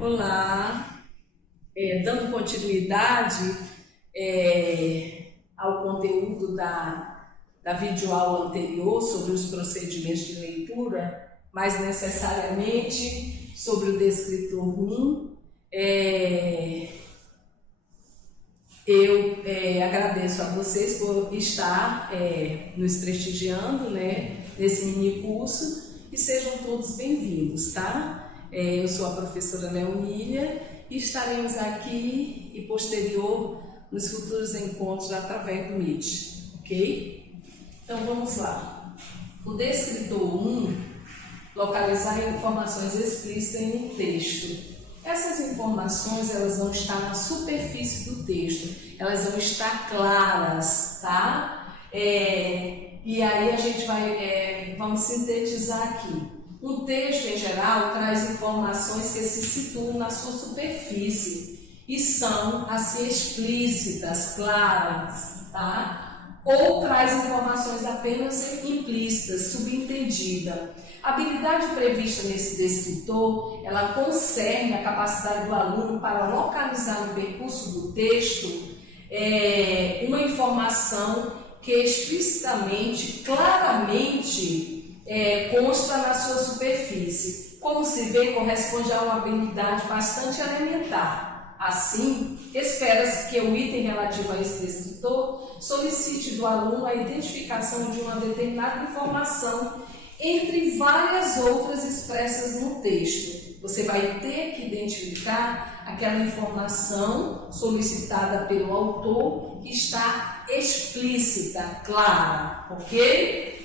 Olá, dando continuidade ao conteúdo da videoaula anterior sobre os procedimentos de leitura, mais necessariamente sobre o descritor 1, eu agradeço a vocês por estar nos prestigiando, né, nesse mini curso, e sejam todos bem-vindos, tá? Eu sou a professora Leonília e estaremos aqui e posterior nos futuros encontros através do Meet, ok? Então vamos lá. O descritor 1, localizar informações explícitas em um texto. Essas informações elas vão estar na superfície do texto, elas vão estar claras, tá? E aí a gente vamos sintetizar aqui. Um texto, em geral, traz informações que se situam na sua superfície e são, assim, explícitas, claras, tá? Ou traz informações apenas implícitas, subentendida. A habilidade prevista nesse descritor, ela concerne a capacidade do aluno para localizar no percurso do texto uma informação que explicitamente, claramente, consta na sua superfície. Como se vê, corresponde a uma habilidade bastante elementar. Assim, espera-se que o item relativo a esse descritor solicite do aluno a identificação de uma determinada informação entre várias outras expressas no texto. Você vai ter que identificar aquela informação solicitada pelo autor que está explícita, clara, ok?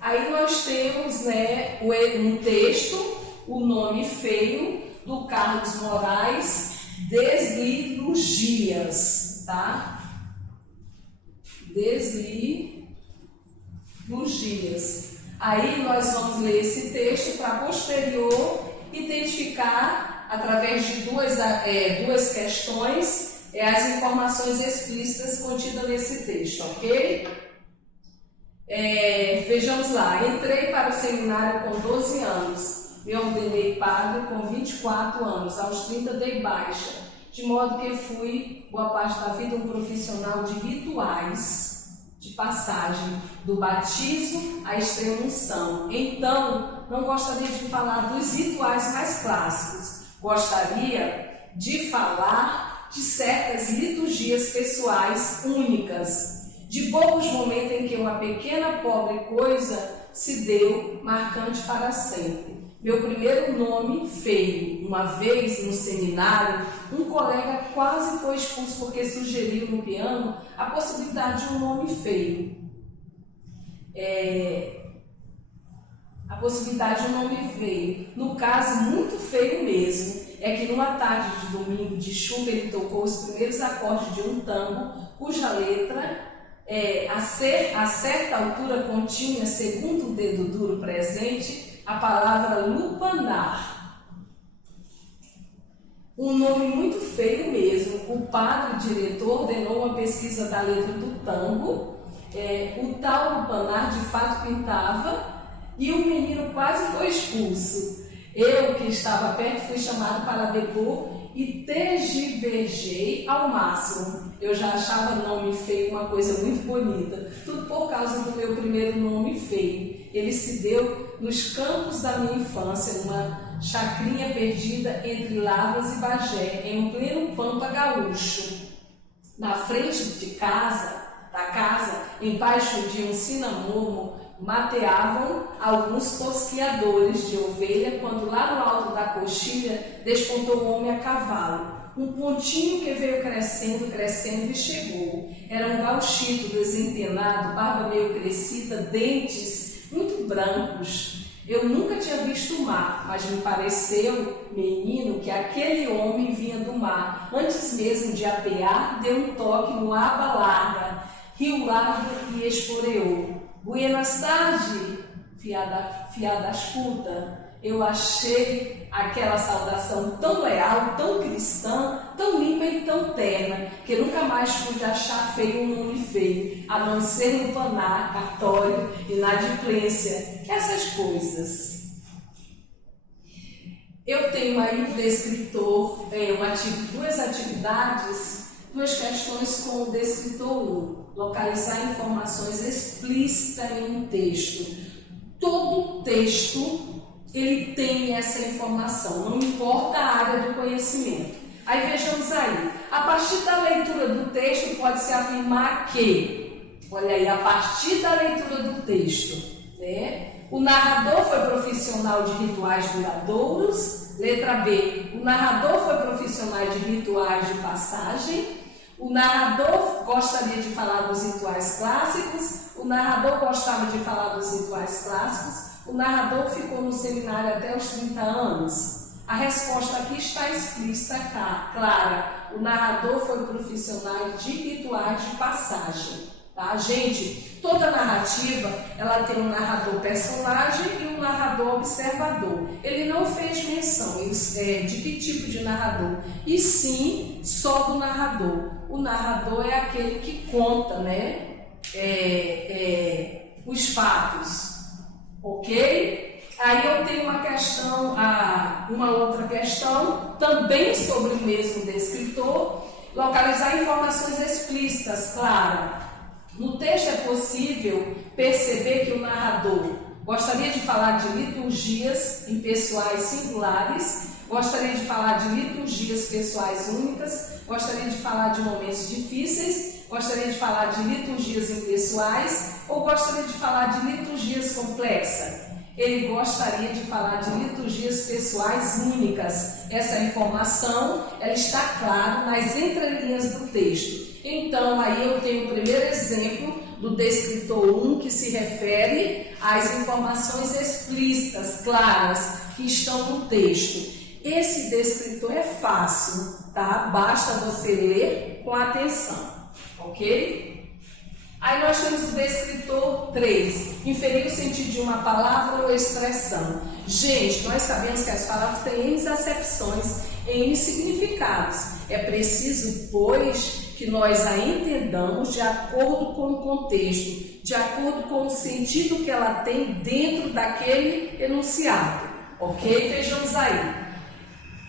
Aí nós temos, né, um texto, o nome feio, do Carlos Moraes, Desliturgias, tá? Desliturgias. Aí nós vamos ler esse texto para posterior identificar, através de duas questões, as informações explícitas contidas nesse texto, ok? Vejamos lá. Entrei para o seminário com 12 anos, me ordenei padre com 24 anos, aos 30 dei baixa, de modo que fui, boa parte da vida, um profissional de rituais, de passagem, do batismo à extrema-unção. Então, não gostaria de falar dos rituais mais clássicos, gostaria de falar de certas liturgias pessoais únicas, de poucos momentos em que uma pequena pobre coisa se deu, marcante para sempre. Meu primeiro nome feio. Uma vez no seminário, um colega quase foi expulso porque sugeriu no piano a possibilidade de um nome feio. A possibilidade de um nome feio. No caso, muito feio mesmo, é que numa tarde de domingo de chuva ele tocou os primeiros acordes de um tango, cuja letra a certa altura continha, segundo o dedo duro presente, a palavra lupanar. Um nome muito feio mesmo. O padre diretor ordenou uma pesquisa da letra do tango. O tal lupanar de fato pintava e o menino quase foi expulso. Eu, que estava perto, fui chamado para depor e tergiversei ao máximo. Eu já achava nome feio uma coisa muito bonita, tudo por causa do meu primeiro nome feio. Ele se deu nos campos da minha infância, numa chacrinha perdida entre Lavras e Bagé, em um pleno pampa gaúcho. Na frente da casa, embaixo de um cinamomo, mateavam alguns tosquiadores de ovelha, quando lá no alto da coxilha despontou um homem a cavalo. Um pontinho que veio crescendo e chegou. Era um gauchito desempenado, barba meio crescida, dentes muito brancos. Eu nunca tinha visto o mar, mas me pareceu, menino, que aquele homem vinha do mar. Antes mesmo de apear, deu um toque no aba larga, rio largo e esporeou. Buenas tardes, fiada escuta. Eu achei aquela saudação tão leal, tão cristã, tão limpa e tão terna, que nunca mais pude achar feio um nome feio, a não ser lupanar, cartório, inadimplência, essas coisas. tenho aí o descritor, duas atividades, duas questões com o descritor 1. Localizar informações explícitas em um texto. Todo texto, ele tem essa informação, não importa a área do conhecimento. Aí vejamos aí, a partir da leitura do texto pode-se afirmar que, olha aí, a partir da leitura do texto, né? O narrador foi profissional de rituais duradouros. Letra B, o narrador foi profissional de rituais de passagem. O narrador gostaria de falar dos rituais clássicos. O narrador gostava de falar dos rituais clássicos. O narrador ficou no seminário até os 30 anos. A resposta aqui está explícita, clara. O narrador foi profissional de rituais de passagem. Tá, gente? Toda narrativa, ela tem um narrador personagem e um narrador observador. Ele não fez menção de que tipo de narrador, e sim só do narrador. O narrador é aquele que conta, né, os fatos, ok? Aí eu tenho uma questão, uma outra questão, também sobre o mesmo descritor, localizar informações explícitas, claro. No texto é possível perceber que o narrador gostaria de falar de liturgias impessoais singulares, gostaria de falar de liturgias pessoais únicas, gostaria de falar de momentos difíceis, gostaria de falar de liturgias impessoais ou gostaria de falar de liturgias complexas. Ele gostaria de falar de liturgias pessoais únicas. Essa informação, ela está clara nas entrelinhas do texto. Então, aí eu tenho o primeiro exemplo do descritor 1, que se refere às informações explícitas, claras, que estão no texto. Esse descritor é fácil, tá? Basta você ler com atenção, ok? Aí nós temos o descritor 3, inferir o sentido de uma palavra ou expressão. Gente, nós sabemos que as palavras têm N acepções, N significados. É preciso, pois, que nós a entendamos de acordo com o contexto, de acordo com o sentido que ela tem dentro daquele enunciado, ok? Vejamos aí.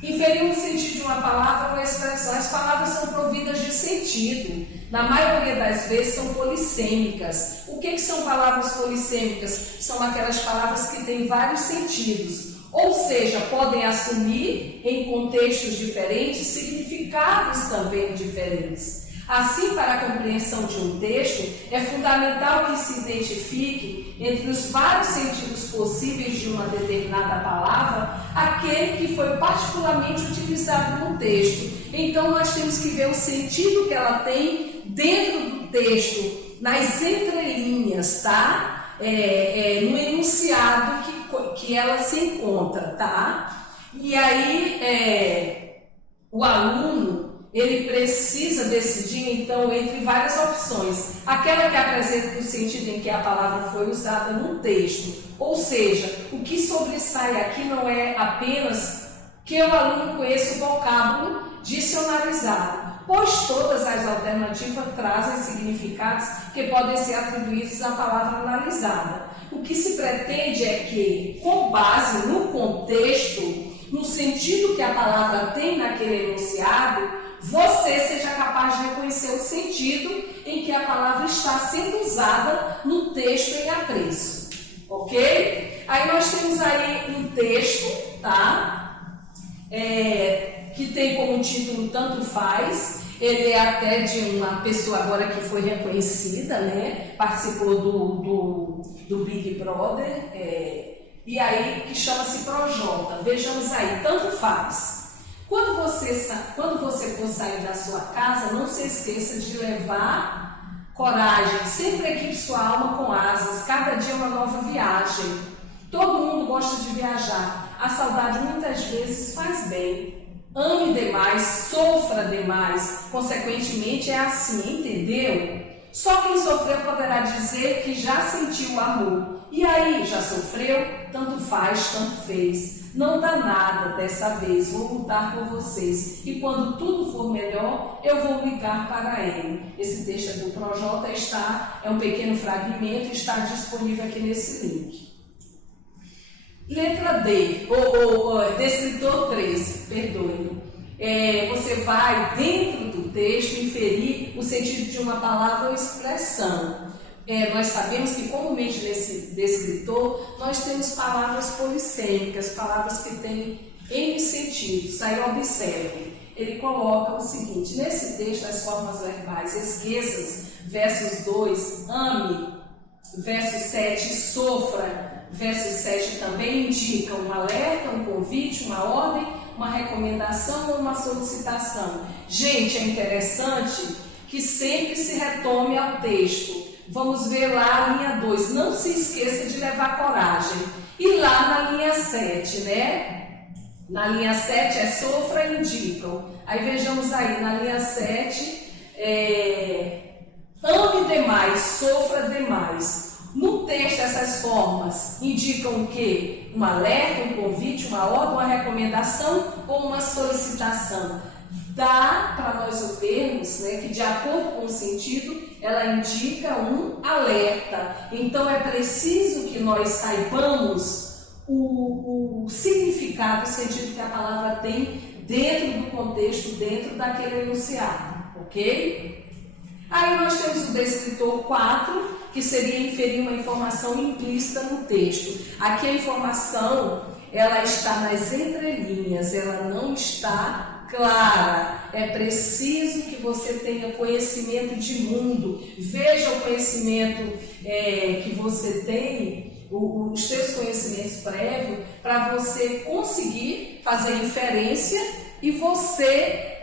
Inferir o sentido de uma palavra ou expressão. As palavras são providas de sentido. Na maioria das vezes são polissêmicas. O que são palavras polissêmicas? São aquelas palavras que têm vários sentidos. Ou seja, podem assumir em contextos diferentes significados também diferentes. Assim, para a compreensão de um texto, é fundamental que se identifique entre os vários sentidos possíveis de uma determinada palavra, aquele que foi particularmente utilizado no texto. Então, nós temos que ver o sentido que ela tem dentro do texto, nas entrelinhas, tá? No enunciado que ela se encontra, tá? E aí, o aluno, ele precisa decidir, então, entre várias opções. Aquela que apresenta o sentido em que a palavra foi usada no texto. Ou seja, o que sobressai aqui não é apenas que o aluno conheça o vocábulo dicionarizado, pois todas as alternativas trazem significados que podem ser atribuídos à palavra analisada. O que se pretende é que, com base no contexto, no sentido que a palavra tem naquele enunciado, você seja capaz de reconhecer o sentido em que a palavra está sendo usada no texto em apreço, ok? Aí nós temos aí um texto, tá? Que tem como título Tanto Faz. Ele é até de uma pessoa agora que foi reconhecida, né? Participou do Big Brother, e aí que chama-se Projota. Vejamos aí, tanto faz. Quando você for sair da sua casa, não se esqueça de levar coragem. Sempre equipe sua alma com asas. Cada dia é uma nova viagem. Todo mundo gosta de viajar. A saudade muitas vezes faz bem. Ame demais, sofra demais. Consequentemente, é assim, entendeu? Só quem sofreu poderá dizer que já sentiu o amor. E aí, já sofreu? Tanto faz, tanto fez. Não dá nada dessa vez, vou lutar por vocês. E quando tudo for melhor, eu vou ligar para ele. Esse texto é do Projota, é um pequeno fragmento, está disponível aqui nesse link. Letra D, ou descritor 3, perdoe-me. Você vai, dentro do texto, inferir o sentido de uma palavra ou expressão. Nós sabemos que, comumente, nesse descritor, nós temos palavras polissêmicas, palavras que têm N sentidos. Aí, observe, ele coloca o seguinte: nesse texto, as formas verbais esqueças, versos 2, ame, verso 7, sofra, verso 7 também indicam um alerta, um convite, uma ordem, uma recomendação ou uma solicitação. Gente, é interessante que sempre se retome ao texto. Vamos ver lá a linha 2. Não se esqueça de levar coragem. E lá na linha 7, né? Na linha 7 é sofra e indicam. Aí vejamos aí, na linha 7, ame demais, sofra demais. No texto, essas formas indicam o quê? Um alerta, um convite, uma ordem, uma recomendação ou uma solicitação. Dá para nós vermos, né, que de acordo com o sentido, ela indica um alerta. Então, é preciso que nós saibamos o significado, o sentido que a palavra tem dentro do contexto, dentro daquele enunciado, ok? Aí nós temos o descritor 4, que seria inferir uma informação implícita no texto. Aqui a informação, ela está nas entrelinhas, ela não está clara. É preciso que você tenha conhecimento de mundo. Veja o conhecimento que você tem, os seus conhecimentos prévios, para você conseguir fazer inferência e você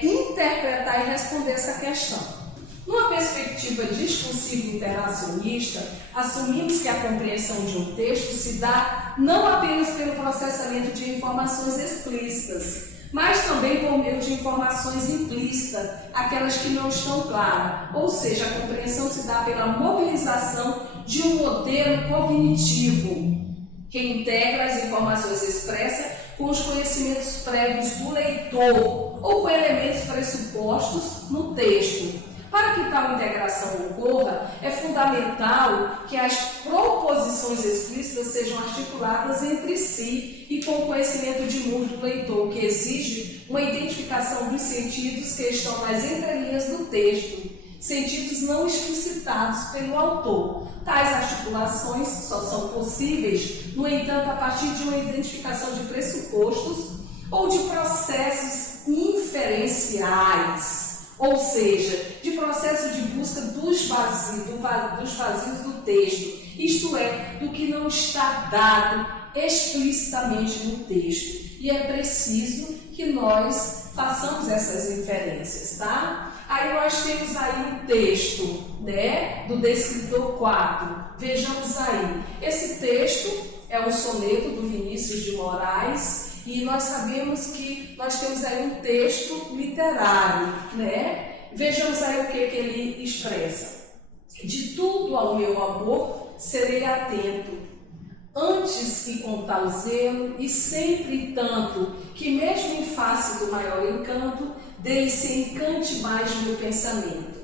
interpretar e responder essa questão. Numa perspectiva discursiva interacionista, assumimos que a compreensão de um texto se dá não apenas pelo processamento de informações explícitas, mas também por meio de informações implícitas, aquelas que não estão claras. Ou seja, a compreensão se dá pela mobilização de um modelo cognitivo que integra as informações expressas com os conhecimentos prévios do leitor ou com elementos pressupostos no texto. Para que tal integração ocorra, é fundamental que as proposições explícitas sejam articuladas entre si e com o conhecimento de mundo do leitor, que exige uma identificação dos sentidos que estão nas entrelinhas do texto, sentidos não explicitados pelo autor. Tais articulações só são possíveis, no entanto, a partir de uma identificação de pressupostos ou de processos inferenciais. Ou seja, de processo de busca dos vazios do texto, isto é, do que não está dado explicitamente no texto. E é preciso que nós façamos essas inferências, tá? Aí nós temos aí um texto, né, do descritor 4. Vejamos aí. Esse texto é um soneto do Vinícius de Moraes. E nós sabemos que nós temos aí um texto literário, né? Vejamos aí o que ele expressa. De tudo ao meu amor serei atento, antes que com tal zelo e sempre tanto, que mesmo em face do maior encanto, dele se encante mais meu pensamento.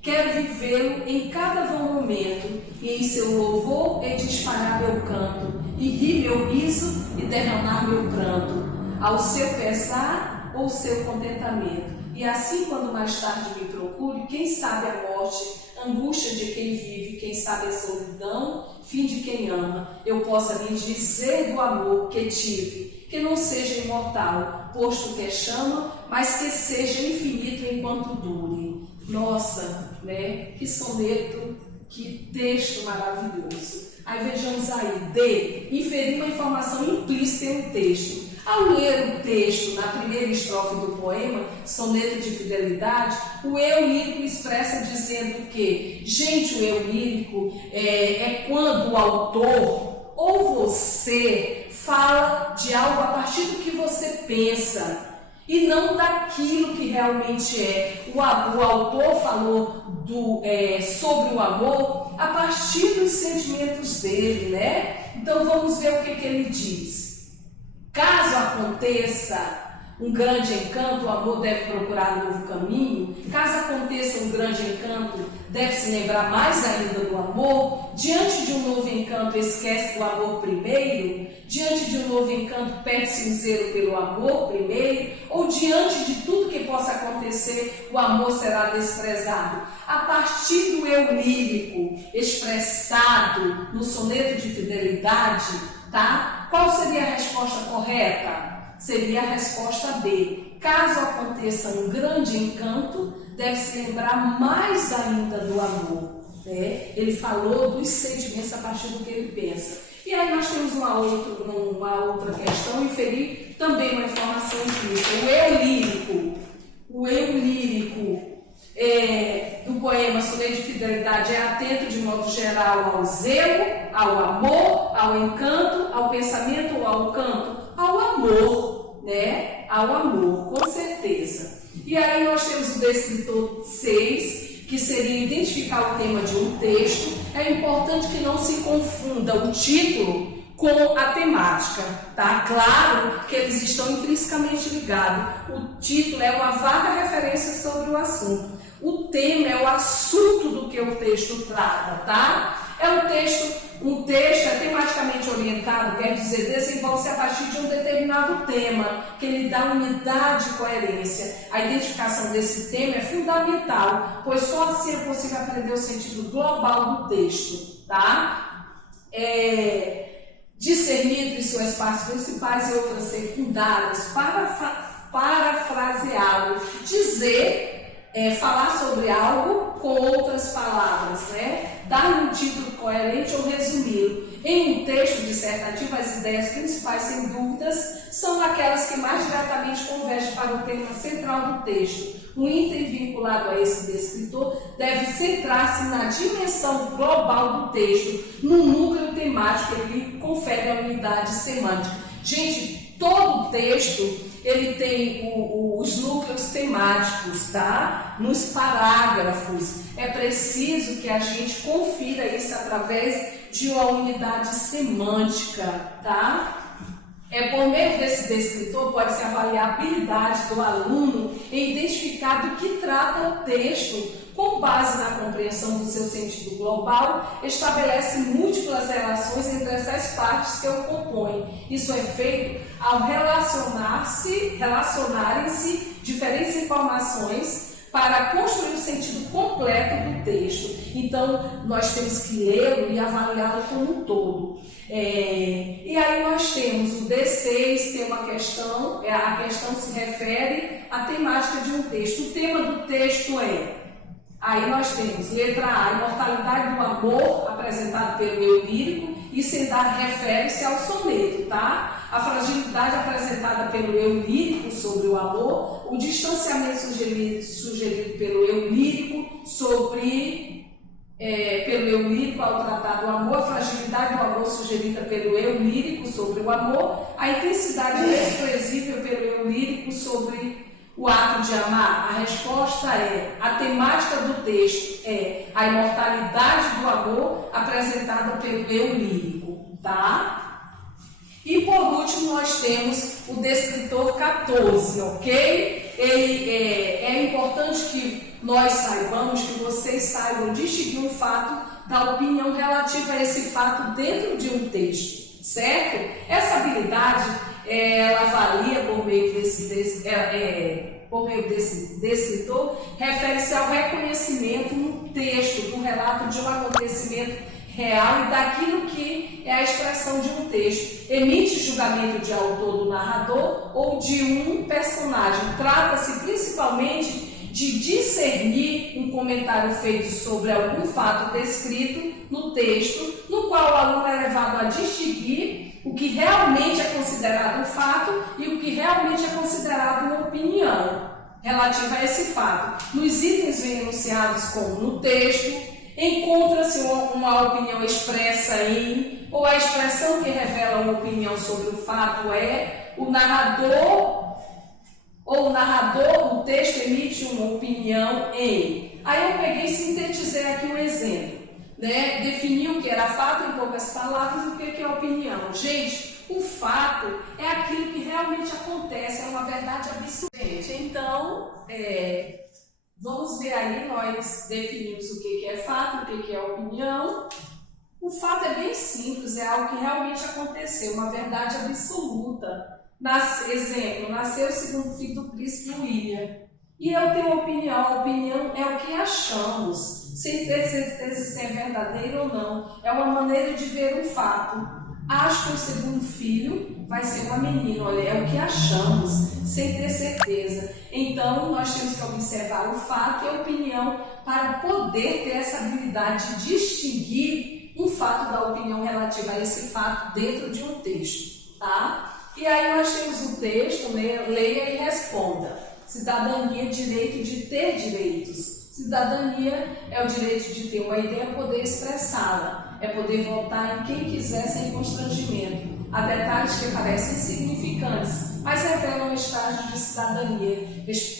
Quero vivê-lo em cada bom momento, e em seu louvor hei de espalhar meu canto, e rir meu riso e derramar meu pranto, ao seu pesar ou seu contentamento. E assim, quando mais tarde me procure, quem sabe a morte, angústia de quem vive, quem sabe a solidão, fim de quem ama, eu possa lhe dizer do amor que tive, que não seja imortal, posto que é chama, mas que seja infinito enquanto dure. Nossa, né? Que soneto, que texto maravilhoso. Aí vejamos aí, D, inferir uma informação implícita em um texto. Ao ler o texto na primeira estrofe do poema, Soneto de Fidelidade, o eu lírico expressa dizendo que, gente, o eu lírico é quando o autor ou você fala de algo a partir do que você pensa e não daquilo que realmente é. O autor falou sobre o amor a partir dos sentimentos dele, né? Então vamos ver o que ele diz. Caso aconteça um grande encanto, o amor deve procurar um novo caminho. Caso aconteça um grande encanto, deve se lembrar mais ainda do amor. Diante de um novo encanto, esquece do amor primeiro. Diante de um novo encanto, perde-se o zelo pelo amor primeiro. Ou diante de tudo que possa acontecer, o amor será desprezado. A partir do eu lírico expressado no soneto de fidelidade, tá? Qual seria a resposta correta? Seria a resposta B. Caso aconteça um grande encanto, deve se lembrar mais ainda do amor, né? Ele falou dos sentimentos a partir do que ele pensa. E aí nós temos uma outra questão, inferir também uma informação disso. O eu lírico. O eu lírico do poema Soneto de Fidelidade é atento de modo geral ao zelo, ao amor, ao encanto, ao pensamento ou ao canto? Ao amor, né? Ao amor, com certeza. E aí nós temos o descritor 6, que seria identificar o tema de um texto. É importante que não se confunda o título com a temática, tá? Claro que eles estão intrinsecamente ligados. O título é uma vaga referência sobre o assunto. O tema é o assunto do que o texto trata, tá? Um texto é tematicamente orientado, quer dizer, desenvolve-se a partir de um determinado tema, que ele dá unidade e coerência. A identificação desse tema é fundamental, pois só assim é possível aprender o sentido global do texto, tá? Discernir entre suas partes principais e outras secundárias, parafraseá-lo, falar sobre algo com outras palavras, né? Dar um título coerente ou resumi-lo. Em um texto dissertativo, as ideias principais, sem dúvidas, são aquelas que mais diretamente convergem para o tema central do texto. O item vinculado a esse descritor deve centrar-se na dimensão global do texto, no núcleo temático que lhe confere a unidade semântica. Gente, todo texto ele tem os núcleos temáticos, tá? Nos parágrafos. É preciso que a gente confira isso através de uma unidade semântica, tá? Por meio desse descritor, pode-se avaliar a habilidade do aluno em identificar do que trata o texto. Com base na compreensão do seu sentido global, estabelece múltiplas relações entre essas partes que o compõem. Isso é feito ao relacionarem-se diferentes informações para construir o sentido completo do texto. Então, nós temos que lê-lo e avaliá-lo como um todo. E aí nós temos o D6, tem uma questão, a questão se refere à temática de um texto. O tema do texto aí nós temos letra A, a imortalidade do amor, apresentado pelo eu lírico, e sem dar refere-se ao soneto, tá? A fragilidade apresentada pelo eu lírico sobre o amor, o distanciamento sugerido pelo eu lírico pelo eu lírico ao tratar do amor, a fragilidade do amor sugerida pelo eu lírico sobre o amor, a intensidade inexpressível pelo eu lírico sobre o ato de amar. A resposta a temática do texto a imortalidade do amor apresentada pelo eu lírico, tá? E por último nós temos o descritor 14, ok? É importante que nós saibamos, que vocês saibam distinguir um fato da opinião relativa a esse fato dentro de um texto, certo? Essa habilidade, ela avalia por meio desse descritor, refere-se ao reconhecimento no texto, do relato de um acontecimento real e daquilo que é a expressão de um texto. Emite julgamento de autor do narrador ou de um personagem. Trata-se principalmente de discernir um comentário feito sobre algum fato descrito no texto, no qual o aluno é levado a distinguir o que realmente é considerado um fato e o que realmente é considerado uma opinião relativa a esse fato. Nos itens bem enunciados como no texto, encontra-se uma opinião expressa em, ou a expressão que revela uma opinião sobre o fato o narrador, o texto emite uma opinião em. Aí eu peguei e sintetizei aqui um exemplo, né? Defini o que era fato em poucas palavras e o que é opinião. Gente, o fato é aquilo que realmente acontece, é uma verdade absoluta. Gente, então, vamos ver aí, nós definimos o que é fato, o que é opinião. O fato é bem simples, é algo que realmente aconteceu, uma verdade absoluta. Exemplo, nasceu o segundo filho do príncipe William. E eu tenho opinião, a opinião é o que achamos, sem ter certeza se é verdadeiro ou não. É uma maneira de ver um fato. Acho que o segundo filho vai ser uma menina, olha, é o que achamos, sem ter certeza. Então, nós temos que observar o fato e a opinião para poder ter essa habilidade de distinguir um fato da opinião relativa a esse fato dentro de um texto, tá? E aí nós temos o texto, né? Leia e responda. Cidadania, direito de ter direitos. Cidadania é o direito de ter uma ideia, poder expressá-la. É poder votar em quem quiser sem constrangimento. Há detalhes que parecem insignificantes, mas revelam um estágio de cidadania,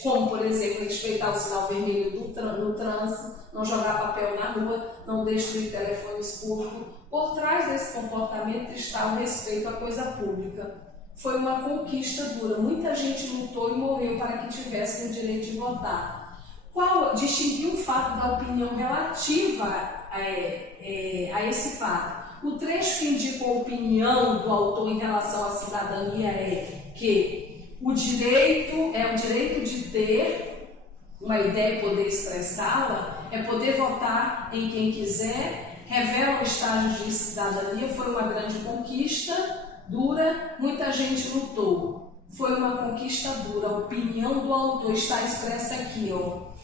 como, por exemplo, respeitar o sinal vermelho no trânsito, não jogar papel na rua, não destruir telefones públicos. Por trás desse comportamento está o respeito à coisa pública. Foi uma conquista dura. Muita gente lutou e morreu para que tivessem o direito de votar. Distinguir um fato da opinião relativa a esse fato. O trecho que indica a opinião do autor em relação à cidadania é que o direito é o direito de ter uma ideia e poder expressá-la, é poder votar em quem quiser, revela um estágio de cidadania, foi uma grande conquista dura, muita gente lutou. Foi uma conquista dura, a opinião do autor está expressa aqui, ó.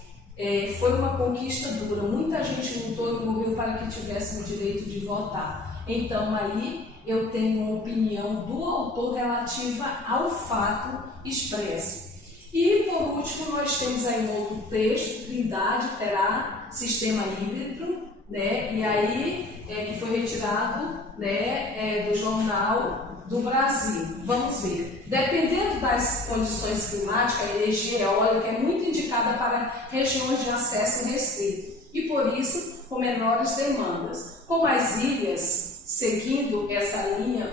Foi uma conquista dura, muita gente lutou e morreu para que tivesse o direito de votar. Então aí eu tenho uma opinião do autor relativa ao fato expresso. E por último nós temos aí um outro texto, Trindade terá sistema híbrido, né? E aí que foi retirado, né, do Jornal do Brasil. Vamos ver. Dependendo das condições climáticas, a energia eólica é muito indicada para regiões de acesso restrito e, por isso, com menores demandas. Como as ilhas, seguindo essa linha,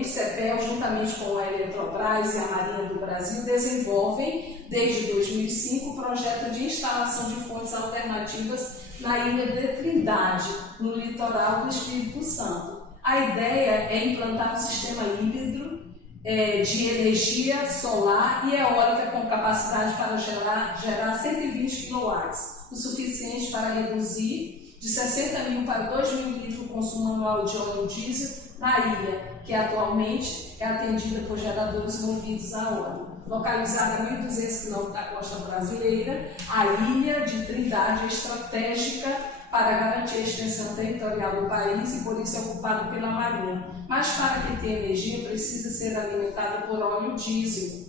o CEPEL, juntamente com a Eletrobras e a Marinha do Brasil, desenvolvem, desde 2005, o projeto de instalação de fontes alternativas na ilha de Trindade, no litoral do Espírito Santo. A ideia é implantar um sistema híbrido de energia solar e eólica com capacidade para gerar 120 kW, o suficiente para reduzir de 60 mil para 2 mil litros o consumo anual de óleo diesel na ilha, que atualmente é atendida por geradores movidos a óleo. Localizada a 1.200 km da costa brasileira, a ilha de Trindade é estratégica para garantir a extensão territorial do país e por isso é ocupado pela Marinha. Mas para que tenha energia precisa ser alimentado por óleo diesel,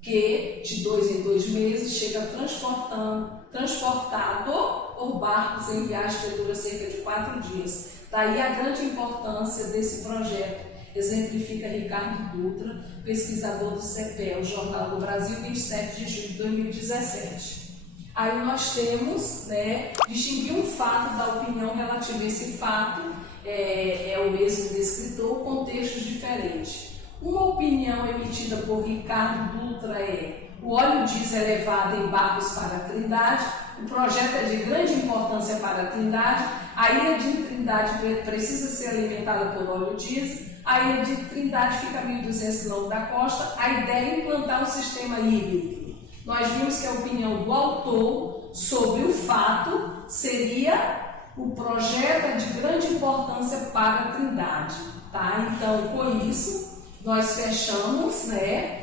que de 2 em 2 meses chega transportado por barcos em viagem que dura cerca de 4 dias. Daí a grande importância desse projeto, exemplifica Ricardo Dutra, pesquisador do CEPEL, Jornal do Brasil, 27 de julho de 2017. Aí nós temos, né, distinguir um fato da opinião relativa a esse fato, é o mesmo descritor, contextos diferentes. Uma opinião emitida por Ricardo Dutra o óleo diesel é levado em barcos para a Trindade, o projeto é de grande importância para a Trindade, a ilha de Trindade precisa ser alimentada por óleo diesel, a ilha de Trindade fica a 1.200 km da costa, a ideia é implantar um sistema híbrido. Nós vimos que a opinião do autor sobre o fato seria o projeto é de grande importância para a Trindade, tá? Então, com isso, nós fechamos, né,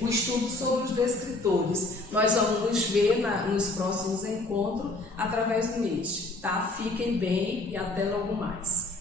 o estudo sobre os descritores. Nós vamos nos ver nos próximos encontros através do Meet, tá? Fiquem bem e até logo mais.